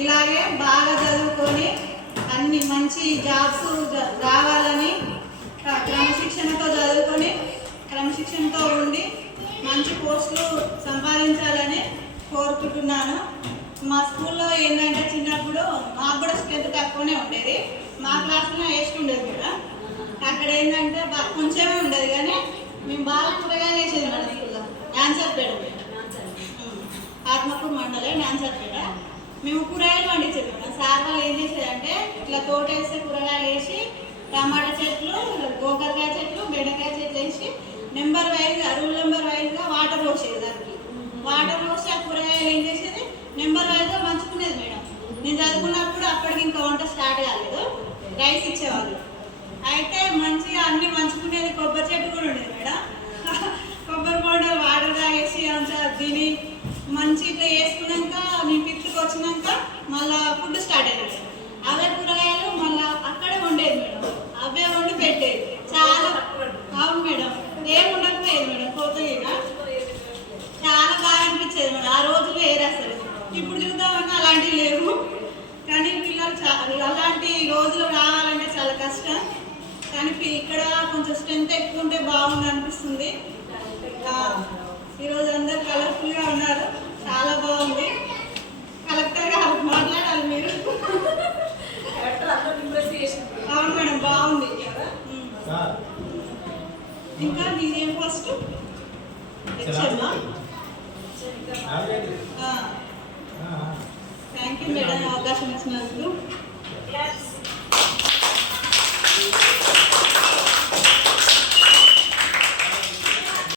ఇలాగే బాగా చదువుకొని అన్ని మంచి జాబ్స్ రావాలని క్రమశిక్షణతో చదువుకొని క్రమశిక్షణతో ఉండి మంచి పోస్టులు సంపాదించాలని కోరుకుంటున్నాను. మా స్కూల్లో ఏంటంటే చిన్నప్పుడు మాకు కూడా స్ట్రెంత్ తక్కువనే ఉండేది. మా క్లాస్లో వేసుకుండేది కూడా. అక్కడ ఏంటంటే కొంచెమే ఉండేది కానీ మేము బాగా కూరగాయలు వేసేది మన స్కూల్లో. డాన్సర్పేట ఆత్మకూరు మండలే డాన్సర్పేట. మేము కూరగాయలు పండించేది మేడం. సార్ వాళ్ళు ఏం చేసేదంటే ఇట్లా తోట వేస్తే కూరగాయలు వేసి టమాటా చెట్లు, గోకరకాయ చెట్లు, బెండకాయ చెట్లు వేసి నెంబర్ వైజ్గా రూల్ నెంబర్ వైజ్గా వాటర్ పోసేది. దానికి వాటర్ పోసి ఆ కూరగాయలు ఏం చేసేది నెంబర్ వైజ్గా మంచుకునేది మేడం. నేను చదువుకున్నప్పుడు అప్పటికి ఇంకా వంట స్టార్ట్ కాలేదు. రైస్ ఇచ్చేవాళ్ళు. అయితే మంచిగా అన్ని మంచుకునేది. కొబ్బరి చెట్టు కూడా ఉండేది మేడం. కొబ్బరి బొండలు వాటర్ తాగేసి అంతా తిని మంచి ఇట్లా వేసుకున్నాక నేను ఫిఫ్త్కి వచ్చినాక మళ్ళీ ఫుడ్ స్టార్ట్ అయ్యేది. అవే కూరగాయలు మళ్ళీ అక్కడే ఉండేది మేడం. అవే వండి పెట్టేది. చాలా అవును మేడం. ఏం ఉండకపోయేది మేడం. కొత్తగా చాలా బాగా అనిపించేది మేడం. ఆ రోజుల్లో ఏరేస్తారు. ఇప్పుడు చూద్దామన్నా అలాంటివి లేవు. కానీ పిల్లలు అలాంటి రోజులు రావాలంటే చాలా కష్టం. కానీ ఇక్కడ కొంచెం స్ట్రెంత్ ఎక్కువ ఉంటే బాగుంది అనిపిస్తుంది. ఈరోజు అందరు కలర్ఫుల్గా ఉన్నారు. చాలా బాగుంది. కలెక్టర్ గారు మాట్లాడాలి మీరు. అవును మేడం బాగుంది. ఇంకా నేనేం ఫస్ట్ థ్యాంక్ యూ మేడం అవకాశం ఇచ్చినందుకు.